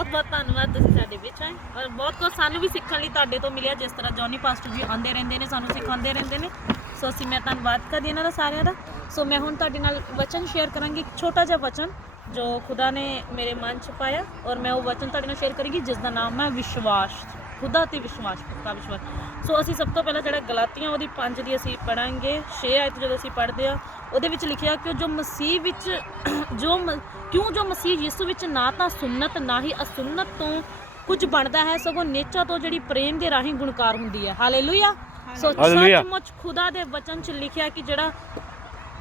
ਬਹੁਤ ਬਹੁਤ ਧੰਨਵਾਦ ਤੁਸੀਂ ਸਾਡੇ ਵਿੱਚ ਆਏ ਔਰ ਬਹੁਤ ਕੁਝ ਸਾਨੂੰ ਵੀ ਸਿੱਖਣ ਲਈ ਤੁਹਾਡੇ ਤੋਂ ਮਿਲਿਆ, ਜਿਸ ਤਰ੍ਹਾਂ ਜੌਨੀ ਪਾਸਟਰ ਜੀ ਆਉਂਦੇ ਰਹਿੰਦੇ ਨੇ, ਸਾਨੂੰ ਸਿਖਾਉਂਦੇ ਰਹਿੰਦੇ ਨੇ। ਸੋ ਅਸੀਂ ਮੈਂ ਧੰਨਵਾਦ ਕਰਦੀ ਇਹਨਾਂ ਦਾ ਸਾਰਿਆਂ ਦਾ। ਸੋ ਮੈਂ ਹੁਣ ਤੁਹਾਡੇ ਨਾਲ ਵਚਨ ਸ਼ੇਅਰ ਕਰਾਂਗੀ, ਇੱਕ ਛੋਟਾ ਜਿਹਾ ਵਚਨ ਜੋ ਖੁਦਾ ਨੇ ਮੇਰੇ ਮਨ ਚ ਪਾਇਆ ਔਰ ਮੈਂ ਉਹ ਵਚਨ ਤੁਹਾਡੇ ਨਾਲ ਸ਼ੇਅਰ ਕਰਾਂਗੀ ਜਿਸ ਦਾ ਨਾਮ ਹੈ ਵਿਸ਼ਵਾਸ। ਖੁਦਾ ਤੇ ਵਿਸ਼ਵਾਸ ਪੱਕਾ ਵਿਸ਼ਵਾਸ। ਸੋ ਅਸੀਂ ਸਭ ਤੋਂ ਪਹਿਲਾਂ ਜਿਹੜਾ ਗਲਾਤੀਆਂ ਉਹਦੀ 5 ਦੀ ਅਸੀਂ ਪੜਾਂਗੇ 6 ਆਇਤ ਜਦੋਂ ਅਸੀਂ ਪੜ੍ਹਦੇ ਆ ਉਹਦੇ ਵਿੱਚ ਲਿਖਿਆ ਕਿ ਜੋ ਮਸੀਹ ਵਿੱਚ ਜੋ ਕਿਉਂ ਜੋ ਮਸੀਹ ਯਿਸੂ ਵਿੱਚ ਨਾ ਤਾਂ ਸੁਨਨਤ ਨਾ ਹੀ ਅਸੁਨਨਤ ਤੋਂ ਕੁਝ ਬਣਦਾ ਹੈ ਸਗੋਂ ਨੇਚਾ ਤੋਂ ਜਿਹੜੀ ਪ੍ਰੇਮ ਦੇ ਰਾਹੀਂ ਗੁਣਕਾਰ ਹੁੰਦੀ ਹੈ। Hallelujah so. ਸੱਚਮੁੱਚ ਖੁਦਾ ਦੇ ਵਚਨ ਚ ਲਿਖਿਆ ਕਿ ਜਿਹੜਾ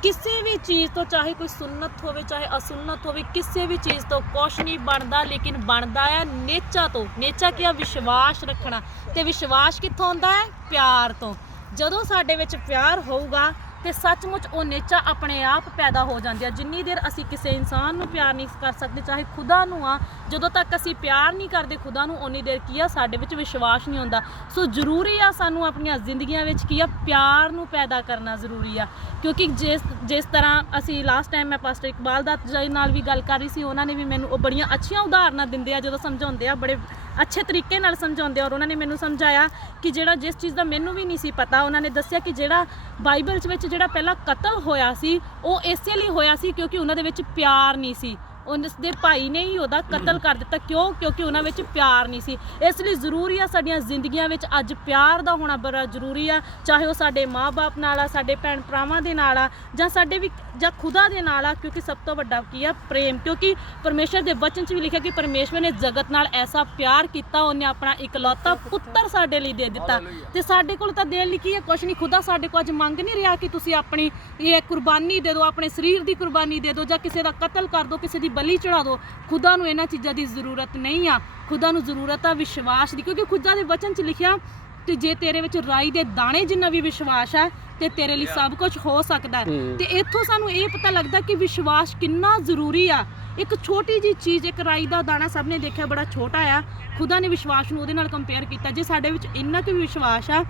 ਕਿਸੇ ਵੀ ਚੀਜ਼ ਤੋਂ ਚਾਹੇ ਕੋਈ ਸੁਨਨਤ ਹੋਵੇ, ਚਾਹੇ ਅਸੁਨਨਤ ਹੋਵੇ, ਕਿਸੇ ਵੀ ਚੀਜ਼ ਤੋਂ ਕੁਛ ਨਹੀਂ ਬਣਦਾ, ਲੇਕਿਨ ਬਣਦਾ ਹੈ ਨੇਚਾ ਤੋਂ। ਨੇਚਾ ਕੀ ਆ? ਵਿਸ਼ਵਾਸ ਰੱਖਣਾ। ਤੇ ਵਿਸ਼ਵਾਸ ਕਿੱਥੋਂ ਆਉਂਦਾ ਹੈ? ਪਿਆਰ ਤੋਂ। ਜਦੋਂ ਸਾਡੇ ਵਿੱਚ ਪਿਆਰ ਹੋਊਗਾ ਤੇ ਸੱਚਮੁੱਚ ਉਹ ਨੇਚਾ ਆਪਣੇ ਆਪ ਪੈਦਾ ਹੋ ਜਾਂਦੀ ਆ। ਜਿੰਨੀ ਦੇਰ ਅਸੀਂ ਕਿਸੇ ਇਨਸਾਨ ਨੂੰ ਪਿਆਰ ਨਹੀਂ ਕਰ ਸਕਦੇ, ਚਾਹੇ ਖੁਦਾ ਨੂੰ ਆ, ਜਦੋਂ ਤੱਕ ਅਸੀਂ ਪਿਆਰ ਨਹੀਂ ਕਰਦੇ ਖੁਦਾ ਨੂੰ ਉਨੀ ਦੇਰ ਕੀ ਆ, ਸਾਡੇ ਵਿੱਚ ਵਿਸ਼ਵਾਸ ਨਹੀਂ ਹੁੰਦਾ। ਸੋ ਜ਼ਰੂਰੀ ਆ ਸਾਨੂੰ ਆਪਣੀਆਂ ਜ਼ਿੰਦਗੀਆਂ ਵਿੱਚ ਕੀ ਆ, ਪਿਆਰ ਨੂੰ ਪੈਦਾ ਕਰਨਾ ਜ਼ਰੂਰੀ ਆ। ਕਿਉਂਕਿ ਜਿਸ ਜਿਸ ਤਰ੍ਹਾਂ ਅਸੀਂ ਲਾਸਟ ਟਾਈਮ ਮੈਂ ਪਾਸਟਰ ਇਕਬਾਲ ਦਾ ਜੀ ਨਾਲ ਵੀ ਗੱਲ ਕਰ ਰਹੀ ਸੀ, ਉਹਨਾਂ ਨੇ ਵੀ ਮੈਨੂੰ ਉਹ ਬੜੀਆਂ ਅੱਛੀਆਂ ਉਦਾਹਰਨਾਂ ਦਿੰਦੇ ਆ, ਜਦੋਂ ਸਮਝਾਉਂਦੇ ਆ, ਬੜੇ ਅੱਛੇ ਤਰੀਕੇ ਨਾਲ ਸਮਝਾਉਂਦੇ ਔਰ ਉਹਨਾਂ ਨੇ ਮੈਨੂੰ ਸਮਝਾਇਆ ਕਿ ਜਿਹੜਾ ਜਿਸ ਚੀਜ਼ ਦਾ ਮੈਨੂੰ ਵੀ ਨਹੀਂ ਸੀ ਪਤਾ, ਉਹਨਾਂ ਨੇ ਦੱਸਿਆ ਕਿ ਜਿਹੜਾ ਬਾਈਬਲ 'ਚ ਵਿੱਚ ਜਿਹੜਾ ਪਹਿਲਾ ਕਤਲ ਹੋਇਆ ਸੀ, ਉਹ ਇਸੇ ਲਈ ਹੋਇਆ ਸੀ ਕਿਉਂਕਿ ਉਹਨਾਂ ਦੇ ਵਿੱਚ ਪਿਆਰ ਨਹੀਂ ਸੀ। ਉਸ ਦੇ ਭਾਈ ਨੇ ਹੀ ਉਹਦਾ ਕਤਲ ਕਰ ਦਿੱਤਾ। ਕਿਉਂ? ਕਿਉਂਕਿ ਉਹਨਾਂ ਵਿੱਚ ਪਿਆਰ ਨਹੀਂ ਸੀ। ਇਸ ਲਈ ਜ਼ਰੂਰੀ ਆ ਸਾਡੀਆਂ ਜ਼ਿੰਦਗੀਆਂ ਵਿੱਚ ਅੱਜ ਪਿਆਰ ਦਾ ਹੋਣਾ ਬੜਾ ਜ਼ਰੂਰੀ ਆ। ਚਾਹੇ ਉਹ ਸਾਡੇ ਮਾਪੇ ਨਾਲ ਆ ਸਾਡੇ ਭੈਣ ਭਰਾਵਾਂ ਦੇ ਨਾਲ ਆ ਜਾਂ ਸਾਡੇ ਵੀ ਜਾਂ ਖੁਦਾ ਦੇ ਨਾਲ ਆ ਕਿਉਂਕਿ ਸਭ ਤੋਂ ਵੱਡਾ ਕੀ ਆ? ਪ੍ਰੇਮ। ਕਿਉਂਕਿ ਪਰਮੇਸ਼ਰ ਦੇ ਵਚਨ 'ਚ ਵੀ ਲਿਖਿਆ ਕਿ ਪਰਮੇਸ਼ਰ ਨੇ ਜਗਤ ਨਾਲ ਐਸਾ ਪਿਆਰ ਕੀਤਾ ਉਹਨੇ ਆਪਣਾ ਇਕਲੌਤਾ ਪੁੱਤਰ ਸਾਡੇ ਲਈ ਦੇ ਦਿੱਤਾ। ਤੇ ਸਾਡੇ ਕੋਲ ਤਾਂ ਦੇਣ ਲਈ ਕੀ ਹੈ ਕੁਛ ਨਹੀਂ। ਖੁਦਾ ਸਾਡੇ ਕੋਲ ਅੱਜ ਮੰਗ ਨਹੀਂ ਰਿਹਾ ਕਿ ਤੁਸੀਂ ਆਪਣੀ ਇਹ ਕੁਰਬਾਨੀ ਦੇ ਦਿਓ ਆਪਣੇ ਸਰੀਰ ਦੀ ਕੁਰਬਾਨੀ ਦੇ ਦਿਓ ਜਾਂ ਕਿਸੇ ਦਾ ਕਤਲ ਕਰ ਦਿਓ ਕਿਸੇ ਦੀ ਬਲੀ ਚੜਾ ਦਿਓ ਖੁਦਾ ਨੂੰ ਇਹਨਾਂ ਚੀਜ਼ਾਂ ਦੀ ਜ਼ਰੂਰਤ ਨਹੀਂ ਆ। ਖੁਦਾ ਨੂੰ ਜ਼ਰੂਰਤ ਆ ਵਿਸ਼ਵਾਸ ਦੀ ਕਿਉਂਕਿ ਖੁਦਾ ਦੇ ਵਚਨ 'ਚ ਲਿਖਿਆ ਤੇ ਜੇ ਤੇਰੇ ਵਿੱਚ ਰਾਈ ਦੇ ਦਾਣੇ ਜਿੰਨਾ ਵੀ ਵਿਸ਼ਵਾਸ ਹੈ ਤੇ ਤੇਰੇ ਲਈ ਸਭ ਕੁਝ ਹੋ ਸਕਦਾ। ਤੇ ਇੱਥੋਂ ਸਾਨੂੰ ਇਹ ਪਤਾ ਲੱਗਦਾ ਕਿ ਵਿਸ਼ਵਾਸ ਕਿੰਨਾ ਜ਼ਰੂਰੀ ਆ। ਇੱਕ ਛੋਟੀ ਜੀ ਚੀਜ਼ ਇੱਕ ਰਾਈ ਦਾ ਦਾਣਾ ਸਭ ਨੇ ਦੇਖਿਆ ਬੜਾ ਛੋਟਾ ਆ। ਖੁਦਾ ਨੇ ਵਿਸ਼ਵਾਸ ਨੂੰ ਉਹਦੇ ਨਾਲ ਕੰਪੇਅਰ ਕੀਤਾ। ਜੇ ਸਾਡੇ ਵਿੱਚ ਇੰਨਾ ਕੁ ਵਿਸ਼ਵਾਸ ਆ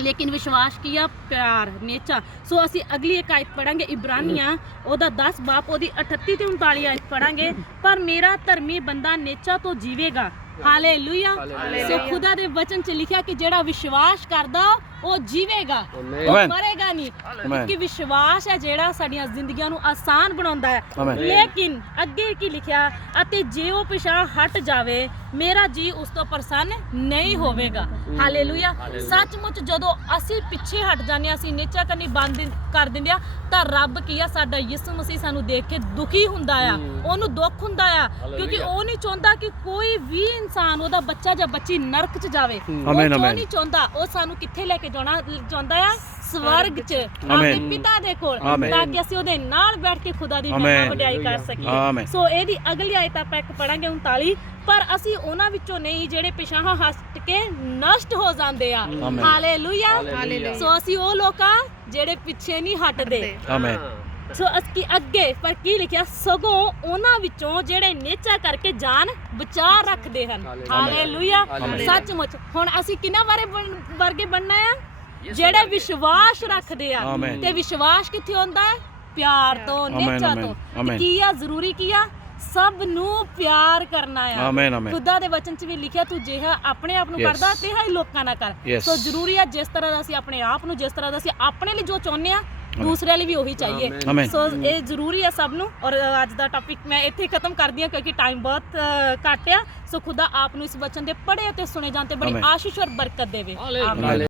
ਲੇਕਿਨ ਵਿਸ਼ਵਾਸ ਕੀ ਆ ਪਿਆਰ ਨੇਚਾ। ਸੋ ਅਸੀਂ ਅਗਲੀ ਇੱਕ ਆਇਤ ਪੜਾਂਗੇ ਇਬਰਾਨੀਆਂ। ਉਹਦਾ 10 ਬਾਪ ਉਹਦੀ 38 ਤੇ 39 ਆਇਤ ਪੜਾਂਗੇ। ਪਰ ਮੇਰਾ ਧਰਮੀ ਬੰਦਾ ਨੇਚਾ ਤੋਂ ਜੀਵੇਗਾ। ਹਾਲੇਲੂਇਆ ਸੋ ਖੁਦਾ ਦੇ ਵਚਨ ਚ ਲਿਖਿਆ ਕਿ ਜਿਹੜਾ ਵਿਸ਼ਵਾਸ ਕਰਦਾ ਉਹ ਜੀਵੇਗਾ ਉਹ Amen. ਮਰੇਗਾ ਨਹੀਂ। Amen. ਕਿ ਵਿਸ਼ਵਾਸ ਹੈ ਜਿਹੜਾ ਸਾਡੀਆਂ ਜ਼ਿੰਦਗੀਆਂ ਨੂੰ ਆਸਾਨ ਬਣਾਉਂਦਾ ਹੈ। Amen. ਲੇਕਿਨ ਅੱਗੇ ਕੀ ਲਿਖਿਆ ਅਤੇ ਜੇ ਉਹ ਪਿਛਾਂ ਹਟ ਜਾਵੇ ਮੇਰਾ ਜੀ ਉਸ ਤੋਂ ਪ੍ਰਸੰਨ ਨਹੀਂ ਹੋਵੇਗਾ। ਹਾਲੇਲੂਇਆ ਸੱਚਮੁੱਚ ਜਦੋਂ ਅਸੀਂ ਪਿੱਛੇ ਹਟ ਜਾਂਦੇ ਹਾਂ ਅਸੀਂ ਨੇਚਾ ਕਰਨੀ ਬੰਦ ਕਰ ਦਿੰਦੇ ਆ ਤਾਂ ਰੱਬ ਕੀ ਆ ਸਾਡਾ ਯਿਸੂ ਮਸੀਹ ਸਾਨੂੰ ਦੇਖ ਕੇ ਦੁਖੀ ਹੁੰਦਾ ਆ। ਉਹਨੂੰ ਦੁੱਖ ਹੁੰਦਾ ਆ ਕਿਉਂਕਿ ਉਹ ਨਹੀਂ ਚਾਹੁੰਦਾ ਕਿ ਕੋਈ ਵੀ ਇਨਸਾਨ ਉਹਦਾ ਬੱਚਾ ਜਾਂ ਬੱਚੀ ਨਰਕ 'ਚ ਜਾਵੇ। ਉਹ Amen. ਨਹੀਂ ਚਾਹੁੰਦਾ? ਉਹ ਸਾਨੂੰ ਕਿੱਥੇ ਲੈ ਕੇ ਜਾਣਾ ਚਾਹੁੰਦਾ ਆ ਸਵਰਗ 'ਚ ਆਪਣੇ. ਪਿਤਾ ਦੇ ਕੋਲ. ਤਾਂ ਕਿ ਅਸੀਂ ਉਹਦੇ ਨਾਲ ਬੈਠ ਕੇ ਖੁਦਾ ਦੀ. ਮਹਿਮਾ ਵਡਿਆਈ ਕਰ ਸਕੀਏ. ਸੋ ਇਹਦੀ ਅਗਲੀ ਆਇਤ ਆਪਾਂ ਇੱਕ ਪੜਾਂਗੇ 39 ਪਰ ਅਸੀਂ ਉਹਨਾਂ ਵਿੱਚੋਂ ਨਹੀਂ ਜਿਹੜੇ ਪਿਛਾਹਾਂ ਹੱਟ ਕੇ ਨਸ਼ਟ ਹੋ ਜਾਂਦੇ ਆ ਹਾਲੇਲੂਇਆ। ਸੋ ਅਸੀਂ ਉਹ ਲੋਕਾਂ ਜਿਹੜੇ ਪਿੱਛੇ ਨਹੀਂ ਹਟਦੇ ਆਮੇਨ ਸੋ ਅਸੀਂ ਅੱਗੇ ਪਰ ਕੀ ਲਿਖਿਆ? ਸਗੋਂ ਉਹਨਾਂ ਵਿੱਚੋਂ ਜਿਹੜੇ ਨੇਚਾ ਕਰਕੇ ਜਾਨ ਬਚਾ ਰੱਖਦੇ ਹਨ। ਹਾਲੇਲੂਇਆ. ਸੱਚਮੁੱਚ। ਹੁਣ ਅਸੀਂ ਕਿਹਨਾਂ ਬਾਰੇ ਬਣ- ਵਰਗੇ ਬਣਨਾ ਆ? ਜਿਹੜੇ ਵਿਸ਼ਵਾਸ ਰੱਖਦੇ ਆ. ਤੇ ਵਿਸ਼ਵਾਸ ਕਿੱਥੇ ਹੁੰਦਾ? ਹੈ ਪਿਆਰ ਤੋਂ ਨੇਚਾ ਤੋਂ। ਤੇ. ਕੀ ਆ? ਜ਼ਰੂਰੀ ਕੀ ਆ? ਸਭ ਨੂੰ ਪਿਆਰ ਕਰਨਾ ਆ। ਆਮੇਨ ਆਮੇਨ ਖੁਦਾ ਦੇ ਵਚਨ ਚ ਵੀ ਲਿਖਿਆ ਤੂੰ ਜਿਹਾ ਆਪਣੇ ਆਪ ਨੂੰ Yes. ਕਰਦਾ ਤੇਹਾ ਹੀ ਲੋਕਾਂ ਨਾਲ ਕਰ। Yes. ਸੋ ਜ਼ਰੂਰੀ ਆ ਜਿਸ ਤਰ੍ਹਾਂ ਦਾ ਅਸੀਂ ਆਪਣੇ ਆਪ ਨੂੰ ਜਿਸ ਤਰ੍ਹਾਂ ਦਾ ਅਸੀਂ ਆਪਣੇ ਲਈ ਜੋ ਚਾਹੁੰਦੇ ਆ ਦੂਸਰਿਆਂ ਲਈ ਵੀ ਉਹੀ ਚਾਹੀਏ. ਸੋ ਇਹ ਜ਼ਰੂਰੀ ਆ ਸਭ ਨੂੰ ਔਰ ਅੱਜ ਦਾ ਟੌਪਿਕ ਮੈਂ ਇੱਥੇ ਹੀ ਖਤਮ ਕਰਦੀ ਹਾਂ ਕਿਉਂਕਿ ਟਾਈਮ ਬਹੁਤ ਘੱਟ ਆ ਸੋ ਖੁਦਾ ਆਪ ਨੂੰ ਇਸ ਵਚਨ ਦੇ ਪੜ੍ਹੇ ਅਤੇ ਸੁਣੇ ਜਾਣ ਤੇ ਬੜੀ. ਆਸ਼ੀਸ਼ ਔਰ ਬਰਕਤ ਦੇਵੇ। ਆਮੀਨ